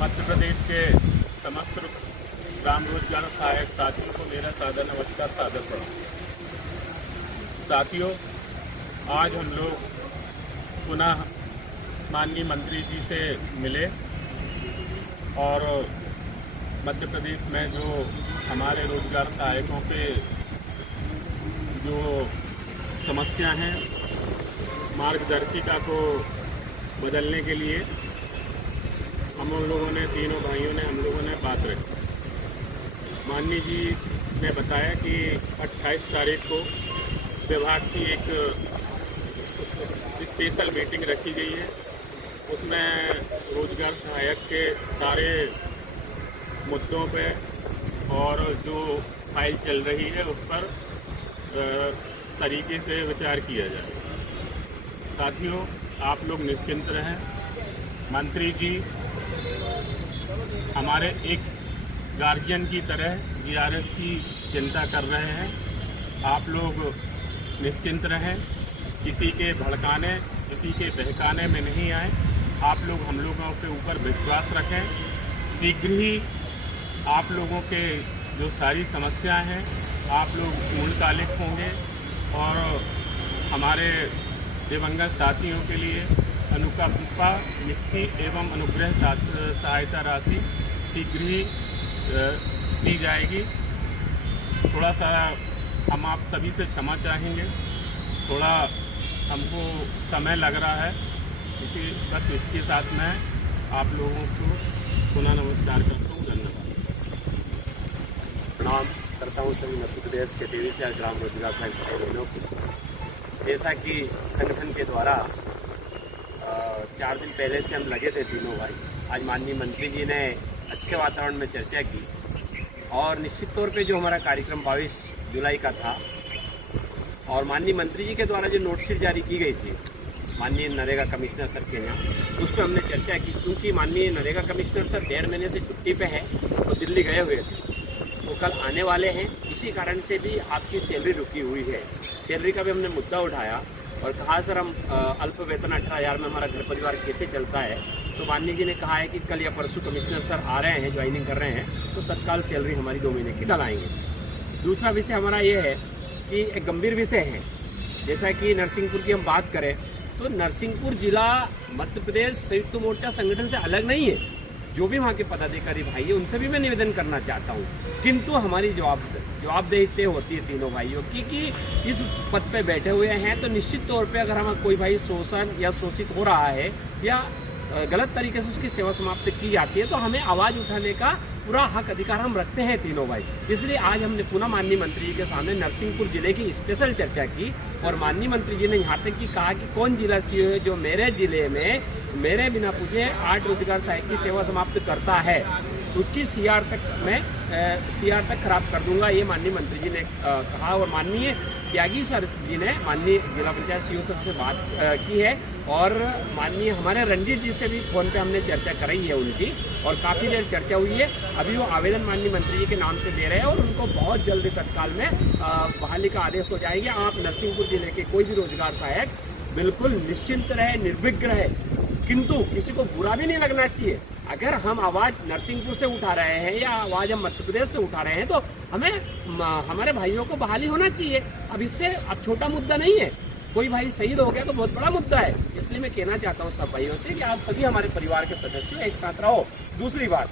मध्य प्रदेश के समस्त ग्राम रोजगार सहायक साथियों को मेरा सादर नमस्कार, सादर प्रणाम। साथियों, आज हम लोग पुनः माननीय मंत्री जी से मिले और मध्य प्रदेश में जो हमारे रोजगार सहायकों के जो समस्या हैं, मार्गदर्शिका को बदलने के लिए हम लोगों ने, तीनों भाइयों ने, हम लोगों ने बात रखी। माननीय जी ने बताया कि 28 तारीख को विभाग की एक स्पेशल मीटिंग रखी गई है। उसमें रोजगार सहायक के सारे मुद्दों पे और जो फाइल चल रही है उस पर तरीके से विचार किया जाए। साथियों, आप लोग निश्चिंत रहें। मंत्री जी हमारे एक गार्जियन की तरह जीआरएस की चिंता कर रहे हैं। आप लोग निश्चिंत रहें, किसी के भड़काने, किसी के बहकाने में नहीं आए। आप लोग हम लोगों के ऊपर विश्वास रखें। शीघ्र ही आप लोगों के जो सारी समस्याएं हैं, आप लोग पूर्णकालिक होंगे और हमारे दिवंगत साथियों के लिए अनुकंपा निधि एवं अनुग्रह सहायता राशि शीघ्र ही दी जाएगी। थोड़ा सा हम आप सभी से क्षमा चाहेंगे, थोड़ा हमको समय लग रहा है, बस इसके साथ मैं आप लोगों को पुनः नमस्कार करता हूँ। धन्यवाद। प्रणाम करता हूँ सभी मध्य प्रदेश के 23 ग्राम रोजगार सहायक बहनों को। जैसा कि संगठन के द्वारा 4 दिन पहले से हम लगे थे तीनों भाई। आज माननीय मंत्री जी ने अच्छे वातावरण में चर्चा की और निश्चित तौर पे जो हमारा कार्यक्रम 22 जुलाई का था और माननीय मंत्री जी के द्वारा जो नोटशीट जारी की गई थी माननीय नरेगा कमिश्नर सर के यहाँ, उस पर हमने चर्चा की। क्योंकि माननीय नरेगा कमिश्नर सर 1.5 महीने से छुट्टी पे है, तो दिल्ली गए हुए थे, वो कल आने वाले हैं। इसी कारण से भी आपकी सैलरी रुकी हुई है। सैलरी का भी हमने मुद्दा उठाया और कहा सर हम अल्प वेतन 18,000 में हमारा घर परिवार कैसे चलता है। तो माननीय जी ने कहा है कि कल या परसों कमिश्नर सर आ रहे हैं, ज्वाइनिंग कर रहे हैं, तो तत्काल सैलरी हमारी 2 महीने की डलाएंगे। दूसरा विषय हमारा ये है कि एक गंभीर विषय है, जैसा कि नरसिंहपुर की हम बात करें तो नरसिंहपुर जिला मध्य प्रदेश संयुक्त मोर्चा संगठन से अलग नहीं है। जो भी वहाँ के पदाधिकारी भाई है उनसे भी मैं निवेदन करना चाहता हूँ, किंतु हमारी जवाबदेही होती है तीनों भाइयों की कि इस पद पे बैठे हुए हैं, तो निश्चित तौर पे अगर हम कोई भाई शोषण या शोषित हो रहा है या गलत तरीके से उसकी सेवा समाप्त की जाती है, तो हमें आवाज़ उठाने का पूरा हक अधिकार हम रखते हैं तीनों भाई। इसलिए आज हमने पुनः माननीय मंत्री जी के सामने नरसिंहपुर जिले की स्पेशल चर्चा की और माननीय मंत्री जी ने यहाँ तक कि कहा कि कौन जिला सीओ है जो मेरे जिले में मेरे बिना पूछे 8 रोजगार सहायक की सेवा समाप्त करता है, उसकी सीआर तक खराब कर दूंगा, ये माननीय मंत्री जी ने कहा। और माननीय त्यागी सर जी ने माननीय जिला पंचायत सीओ सर से बात की है और माननीय हमारे रंजीत जी से भी फोन पे हमने चर्चा कराई है उनकी, और काफ़ी देर चर्चा हुई है। अभी वो आवेदन माननीय मंत्री जी के नाम से दे रहे हैं और उनको बहुत जल्दी तत्काल में बहाली का आदेश हो जाएगा। आप नरसिंहपुर जिले के कोई भी रोजगार सहायक बिल्कुल निश्चिंत रहे, निर्विघ्न रहे, किंतु किसी को बुरा भी नहीं लगना चाहिए। अगर हम आवाज़ नरसिंहपुर से उठा रहे हैं या आवाज़ हम मध्य प्रदेश से उठा रहे हैं तो हमें हमारे भाइयों को बहाली होना चाहिए। अब इससे अब छोटा मुद्दा नहीं है, कोई भाई शहीद हो गया तो बहुत बड़ा मुद्दा है। इसलिए मैं कहना चाहता हूँ सब भाइयों से कि आप सभी हमारे परिवार के सदस्यों एक साथ रहो। दूसरी बात,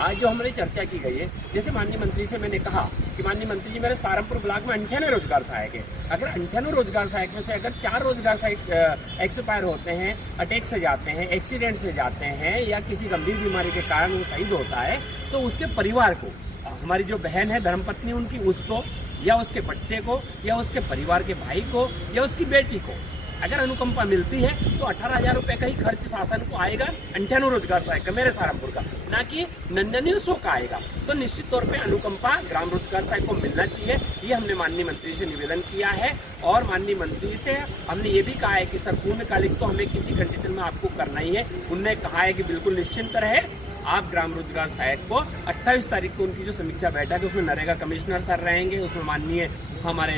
आज जो हमारी चर्चा की गई है, जैसे माननीय मंत्री से मैंने कहा कि माननीय मंत्री जी मेरे सहारनपुर ब्लॉक में 98 रोजगार सहायक है। अगर 98 रोजगार सहायक में से अगर 4 रोजगार सहायक एक्सपायर होते हैं, अटैक से जाते हैं, एक्सीडेंट से जाते हैं या किसी गंभीर बीमारी के कारण वो शहीद होता है, तो उसके परिवार को, हमारी जो बहन है धर्मपत्नी उनकी, उसको या उसके बच्चे को या उसके परिवार के भाई को या उसकी बेटी को अगर अनुकंपा मिलती है तो 18,000 रुपये का ही खर्च शासन को आएगा 98 रोजगार सहायक का, मेरे सहारनपुर का, ना कि 99 का आएगा। तो निश्चित तौर पे अनुकंपा ग्राम रोजगार सहायक को मिलना चाहिए, ये हमने माननीय मंत्री से निवेदन किया है। और माननीय मंत्री से हमने ये भी कहा है कि सर पूर्णकालिक तो हमें किसी कंडीशन में आपको करना ही है। उनने कहा है कि बिल्कुल निश्चिंत रहे, आप ग्राम रोजगार सहायक को 28 तारीख को उनकी जो समीक्षा बैठक है उसमें नरेगा कमिश्नर सर रहेंगे, उसमें माननीय हमारे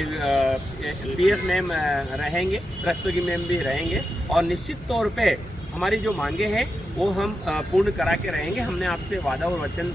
PS मैम रहेंगे, रस्तोगी मैम भी रहेंगे और निश्चित तौर पे हमारी जो मांगे हैं वो हम पूर्ण करा के रहेंगे। हमने आपसे वादा और वचन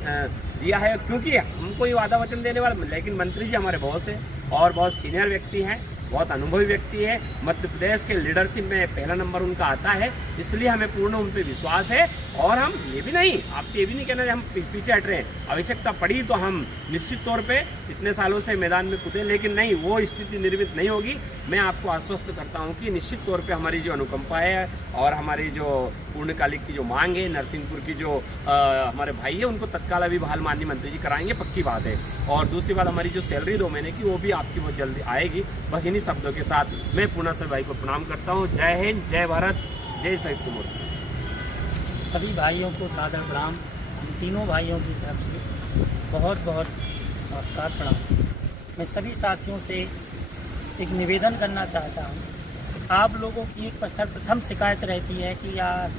दिया है, क्योंकि हमको ये वादा वचन देने वाला, लेकिन मंत्री जी हमारे बॉस हैं और बहुत सीनियर व्यक्ति हैं, बहुत अनुभवी व्यक्ति है। मध्य प्रदेश के लीडरशिप में पहला नंबर उनका आता है, इसलिए हमें पूर्ण उन पर विश्वास है। और हम ये भी नहीं, आपसे ये भी नहीं कहना हम पीछे हट रहे हैं। आवश्यकता पड़ी तो हम निश्चित तौर पे इतने सालों से मैदान में कूदे, लेकिन नहीं, वो स्थिति निर्मित नहीं होगी। मैं आपको आश्वस्त करता हूँ कि निश्चित तौर पे हमारी जो अनुकंपा है और हमारी जो पूर्णकालिक की जो मांग है, नरसिंहपुर की जो हमारे भाई है, उनको तत्काल अभी बहाल माननीय मंत्री जी कराएंगे, पक्की बात है। और दूसरी बात, हमारी जो सैलरी 2 महीने की, वो भी आपकी बहुत जल्दी आएगी। बस इन्हीं शब्दों के साथ मैं पुनः सभी भाई को प्रणाम करता हूँ। जय हिंद, जय भारत, जय संयुक्त मोर्चा। सभी भाइयों को सादर प्रणाम। हम तीनों भाइयों की तरफ से बहुत बहुत नमस्कार, प्रणाम। मैं सभी साथियों से एक निवेदन करना चाहता हूँ। आप लोगों की एक सर्वप्रथम शिकायत रहती है कि यार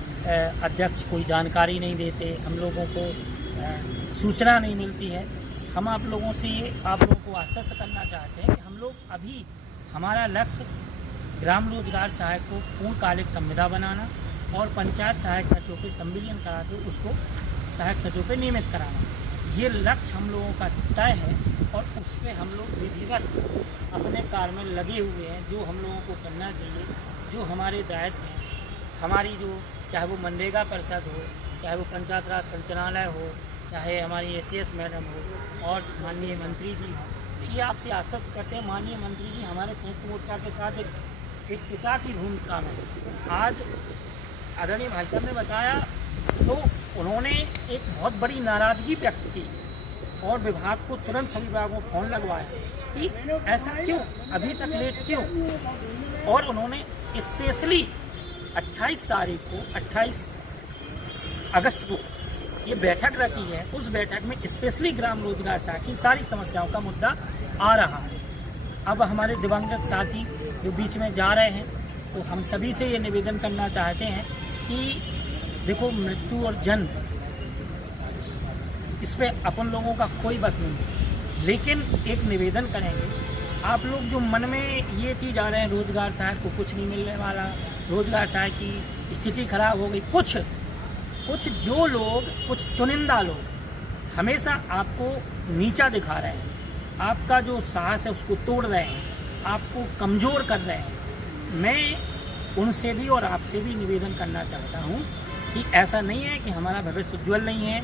अध्यक्ष कोई जानकारी नहीं देते, हम लोगों को सूचना नहीं मिलती है। हम आप लोगों से ये आप लोगों को आश्वस्त करना चाहते हैं कि हम लोग अभी, हमारा लक्ष्य ग्राम रोजगार सहायक को पूर्णकालिक संविदा बनाना और पंचायत सहायक सचिवों पे संविलियन करा के उसको सहायक सचिवों पे नियमित कराना, ये लक्ष्य हम लोगों का तय है। और उस पर हम लोग विधिवत अपने कार्य में लगे हुए हैं। जो हम लोगों को करना चाहिए, जो हमारे दायित्व हैं, हमारी जो, चाहे वो मनरेगा परिषद हो, चाहे वो पंचायत राज संचालनालय हो, चाहे हमारी ACS मैडम हो और माननीय मंत्री जी हों, तो ये आपसे आश्वस्त करते हैं। माननीय मंत्री जी हमारे संयुक्त मोर्चा के साथ एक पिता की भूमिका में, आज आदरणीय भाई साहब ने बताया तो उन्होंने एक बहुत बड़ी नाराज़गी व्यक्त की और विभाग को तुरंत सभी विभागों को फोन लगवाया कि ऐसा क्यों, अभी तक लेट क्यों। और उन्होंने स्पेशली 28 तारीख को, 28 अगस्त को ये बैठक रखी है। उस बैठक में स्पेशली ग्राम रोजगार सहायक की सारी समस्याओं का मुद्दा आ रहा है। अब हमारे दिवंगत साथी जो बीच में जा रहे हैं, तो हम सभी से ये निवेदन करना चाहते हैं कि देखो, मृत्यु और जन्म, इस पे अपन लोगों का कोई बस नहीं है, लेकिन एक निवेदन करेंगे, आप लोग जो मन में ये चीज़ आ रहे हैं रोजगार सहायक को कुछ नहीं मिलने वाला, रोजगार सहायक की स्थिति खराब हो गई, कुछ जो लोग, कुछ चुनिंदा लोग हमेशा आपको नीचा दिखा रहे हैं, आपका जो साहस है उसको तोड़ रहे हैं, आपको कमज़ोर कर रहे हैं। मैं उनसे भी और आपसे भी निवेदन करना चाहता हूँ कि ऐसा नहीं है कि हमारा भविष्य उज्ज्वल नहीं है,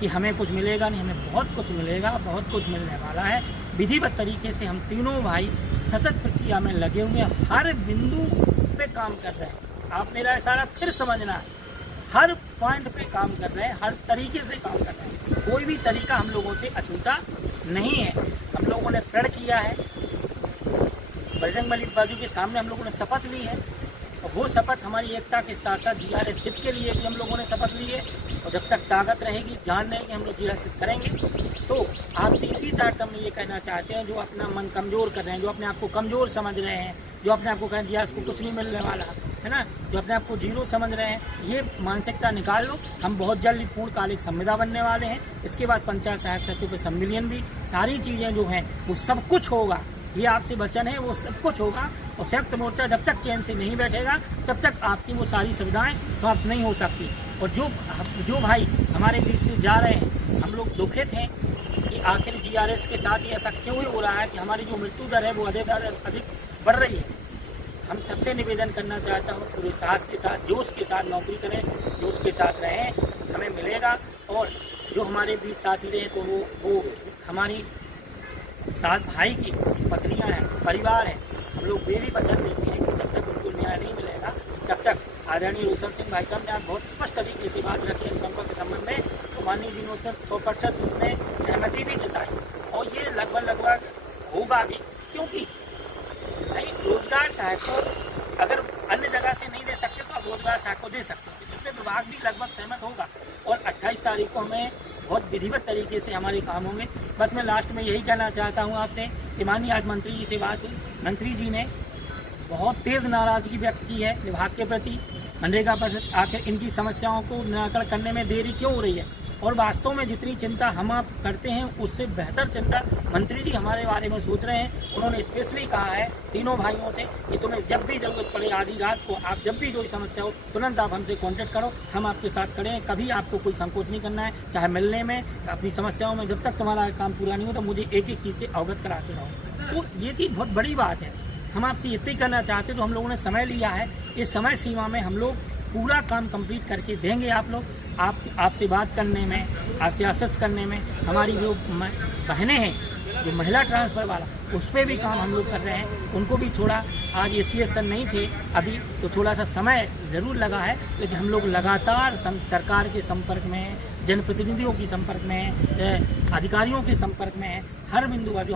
कि हमें कुछ मिलेगा नहीं, हमें बहुत कुछ मिलेगा, बहुत कुछ मिलने वाला है। विधिवत तरीके से हम तीनों भाई सतत प्रक्रिया में लगे हुए हैं, हर बिंदु पे काम कर रहे हैं। आप मेरा इशारा फिर समझना है, हर पॉइंट पे काम कर रहे हैं, हर तरीके से काम कर रहे हैं। कोई भी तरीका हम लोगों से अछूता नहीं है। हम लोगों ने प्रण किया है, बजरंग बली बाजू के सामने हम लोगों ने शपथ ली है, और वो शपथ हमारी एकता के साथ साथ GRS हित के लिए भी हम लोगों ने शपथ ली है। और जब तक ताकत रहेगी, जान रहेगी, हम लोग GRS हित करेंगे। तो आपसे इसी तारतम्य में ये कहना चाहते हैं, जो अपना मन कमज़ोर कर रहे हैं, जो अपने आप को कमज़ोर समझ रहे हैं, जो अपने आप को कहें GRS को कुछ नहीं मिलने वाला है ना, जो अपने आप को जीरो समझ रहे हैं, ये मानसिकता निकाल लो। हम बहुत जल्द पूर्णकालिक संविदा बनने वाले हैं। इसके बाद पंचायत सहायक सचिव पे संविलियन भी, सारी चीज़ें जो हैं वो सब कुछ होगा। ये आपसे वचन है, वो सब कुछ होगा। और संयुक्त मोर्चा जब तक चैन से नहीं बैठेगा, तब तक आपकी वो सारी सुविधाएं समाप्त नहीं हो सकती। और जो भाई हमारे बीच से जा रहे हैं, हम लोग दुखित हैं कि आखिर GRS के साथ ही ऐसा क्यों हो रहा है कि हमारी जो मृत्यु दर है वो अधिक बढ़ रही है। हम सबसे निवेदन करना चाहता हूँ, पूरे साहस के साथ, जोश के साथ नौकरी करें, जोश के साथ रहें, हमें मिलेगा। और जो हमारे बीच साथी रहे, तो वो हमारी 7 भाई की पत्नियां हैं, परिवार है, हम लोग वे भी वचन देते हैं कि जब तक उनको न्याय नहीं मिलेगा, तब तक आदरणीय रोशन सिंह भाई साहब ने आज बहुत स्पष्ट तरीके से बात रखी अनुकंपा के संबंध में, तो माननीय जी ने उसमें 100% उसमें सहमति भी जताई। और ये लगभग होगा भी, क्योंकि नहीं, रोजगार सहायक को अगर अन्य जगह से नहीं दे सकते तो आप रोजगार सहायक को दे सकते हो, इसमें विभाग भी लगभग सहमत होगा। और 28 तारीख को हमें बहुत विधिवत तरीके से हमारे काम होंगे। बस मैं लास्ट में यही कहना चाहता हूँ आपसे कि माननीय आज मंत्री जी से बात हुई, मंत्री जी ने बहुत तेज़ नाराज़गी व्यक्त की है विभाग के प्रति। मनरेगा पर आखिर इनकी समस्याओं को निराकरण करने में देरी क्यों हो रही है, और वास्तव में जितनी चिंता हम आप करते हैं उससे बेहतर चिंता मंत्री जी हमारे बारे में सोच रहे हैं। उन्होंने स्पेशली कहा है तीनों भाइयों से कि तुम्हें जब भी जरूरत पड़े आधी रात को, आप जब भी कोई समस्या हो तुरंत आप हमसे कांटेक्ट करो, हम आपके साथ खड़े हैं। कभी आपको कोई संकोच नहीं करना है, चाहे मिलने में, अपनी समस्याओं में। जब तक तुम्हारा काम पूरा नहीं हो तो मुझे एक एक चीज़ से अवगत कराते रहो। तो ये चीज़ बहुत बड़ी बात है। हम आपसे इतनी करना चाहते तो हम लोगों ने समय लिया है, इस समय सीमा में हम लोग पूरा काम कंप्लीट करके देंगे। आप लोग आपसे बात करने में, आपसे आश्वस्त करने में, हमारी जो बहनें हैं जो महिला ट्रांसफ़र वाला, उस पर भी काम हम लोग कर रहे हैं। उनको भी थोड़ा आज एसोसिएशन नहीं थे अभी तो थोड़ा सा समय ज़रूर लगा है, लेकिन हम लोग लगातार सरकार के संपर्क में हैं, जनप्रतिनिधियों के संपर्क में हैं, अधिकारियों के संपर्क में हैं। हर बिंदु का जो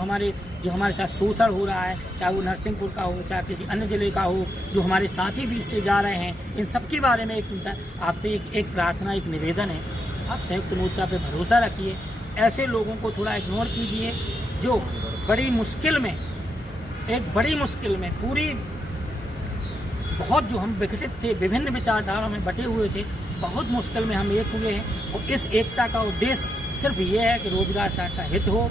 हमारे साथ शोषण हो रहा है, चाहे वो नरसिंहपुर का हो, चाहे किसी अन्य जिले का हो, जो हमारे साथी बीच से जा रहे हैं, इन सब के बारे में एक चिंता आपसे एक प्रार्थना, एक निवेदन है। आप संयुक्त मोर्चा पे भरोसा रखिए, ऐसे लोगों को थोड़ा इग्नोर कीजिए जो बड़ी मुश्किल में पूरी बहुत जो हम विघटित थे, विभिन्न विचारधारा में बटे हुए थे, बहुत मुश्किल में हम एक हुए हैं। और इस एकता का उद्देश्य सिर्फ ये है कि रोजगार साथ का हित हो,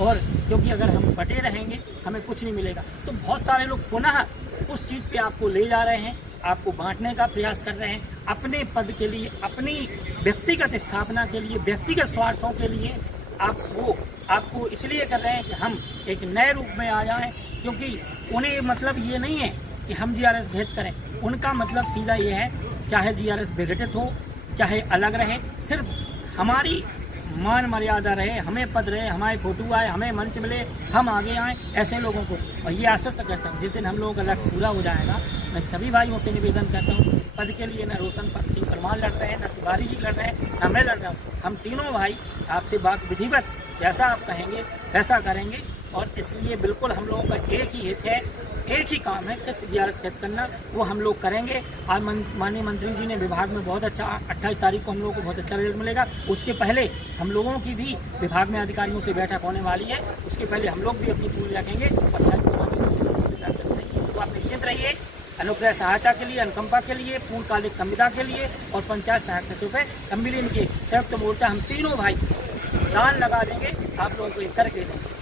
और क्योंकि अगर हम बटे रहेंगे हमें कुछ नहीं मिलेगा। तो बहुत सारे लोग पुनः उस चीज़ पे आपको ले जा रहे हैं, आपको बांटने का प्रयास कर रहे हैं, अपने पद के लिए, अपनी व्यक्तिगत स्थापना के लिए, व्यक्तिगत स्वार्थों के लिए आपको इसलिए कर रहे हैं कि हम एक नए रूप में आ जाएं। क्योंकि उन्हें मतलब ये नहीं है कि हम जीआरएस भेद करें, उनका मतलब सीधा ये है चाहे जीआरएस विघटित हो, चाहे अलग रहे, सिर्फ हमारी मान मर्यादा रहे, हमें पद रहे, हमारे फोटो आए, हमें मंच मिले, हम आगे आएँ, ऐसे लोगों को। और ये आश्वस्त करता हूँ जिस दिन हम लोगों का लक्ष्य पूरा हो जाएगा, मैं सभी भाइयों से निवेदन करता हूँ, पद के लिए न रोशन सिंह परमार लड़ रहे हैं, न तिवारी जी लड़ रहे हैं, न मैं लड़ रहा हूँ। हम तीनों भाई आपसे बात विधिवत जैसा आप कहेंगे वैसा करेंगे। और इसलिए बिल्कुल हम लोगों का एक ही हित है, एक ही काम है, सिर्फ जीआरएस कैद करना, वो हम लोग करेंगे। आज माननीय मंत्री जी ने विभाग में बहुत अच्छा 28 तारीख को हम लोगों को बहुत अच्छा रिजल्ट मिलेगा। उसके पहले हम लोगों की भी विभाग में अधिकारियों से बैठक होने वाली है, उसके पहले हम लोग भी अपनी पूरी रखेंगे। तो आप निश्चित रहिए, अनुग्रह सहायता के लिए, अनुकंपा के लिए, पूर्णकालिक संविदा के लिए और पंचायत सहायक सचिव पे सम्मिलन के संयुक्त मोर्चा हम तीनों भाई जान लगा देंगे, आप लोगों को ये करके देंगे।